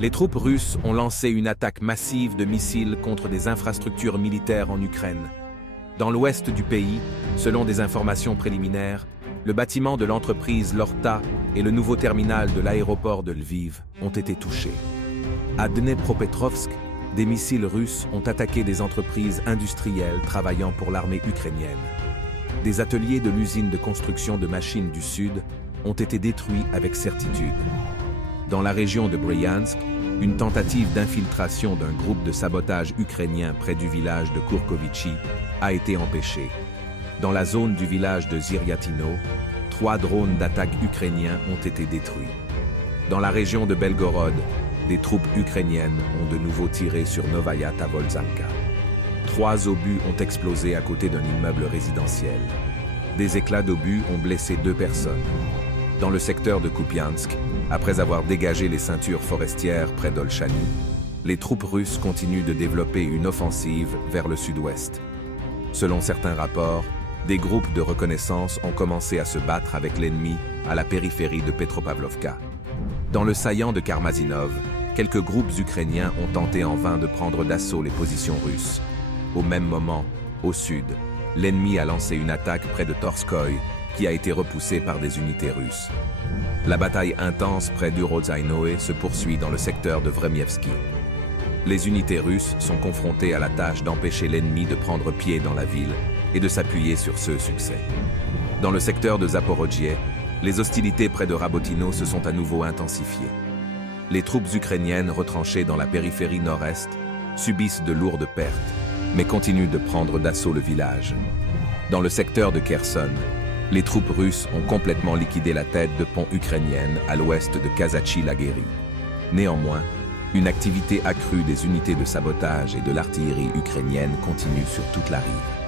Les troupes russes ont lancé une attaque massive de missiles contre des infrastructures militaires en Ukraine. Dans l'ouest du pays, selon des informations préliminaires, le bâtiment de l'entreprise Lorta et le nouveau terminal de l'aéroport de Lviv ont été touchés. À Dnepropetrovsk, des missiles russes ont attaqué des entreprises industrielles travaillant pour l'armée ukrainienne. Des ateliers de l'usine de construction de machines du Sud ont été détruits avec certitude. Dans la région de Bryansk, une tentative d'infiltration d'un groupe de sabotage ukrainien près du village de Kurkovitchy a été empêchée. Dans la zone du village de Zyryatino, 3 drones d'attaque ukrainiens ont été détruits. Dans la région de Belgorod, des troupes ukrainiennes ont de nouveau tiré sur Novaya Volzanka. 3 obus ont explosé à côté d'un immeuble résidentiel. Des éclats d'obus ont blessé 2 personnes. Dans le secteur de Kupiansk, après avoir dégagé les ceintures forestières près d'Olchany, les troupes russes continuent de développer une offensive vers le sud-ouest. Selon certains rapports, des groupes de reconnaissance ont commencé à se battre avec l'ennemi à la périphérie de Petropavlovka. Dans le saillant de Karmazinov, quelques groupes ukrainiens ont tenté en vain de prendre d'assaut les positions russes. Au même moment, au sud, l'ennemi a lancé une attaque près de Torskoï, qui a été repoussée par des unités russes. La bataille intense près d'Urozainoe se poursuit dans le secteur de Vremievski. Les unités russes sont confrontées à la tâche d'empêcher l'ennemi de prendre pied dans la ville et de s'appuyer sur ce succès. Dans le secteur de Zaporojie, les hostilités près de Rabotino se sont à nouveau intensifiées. Les troupes ukrainiennes retranchées dans la périphérie nord-est subissent de lourdes pertes, mais continuent de prendre d'assaut le village. Dans le secteur de Kherson, les troupes russes ont complètement liquidé la tête de pont ukrainienne à l'ouest de Kazatchi-Laguéry. Néanmoins, une activité accrue des unités de sabotage et de l'artillerie ukrainienne continue sur toute la rive.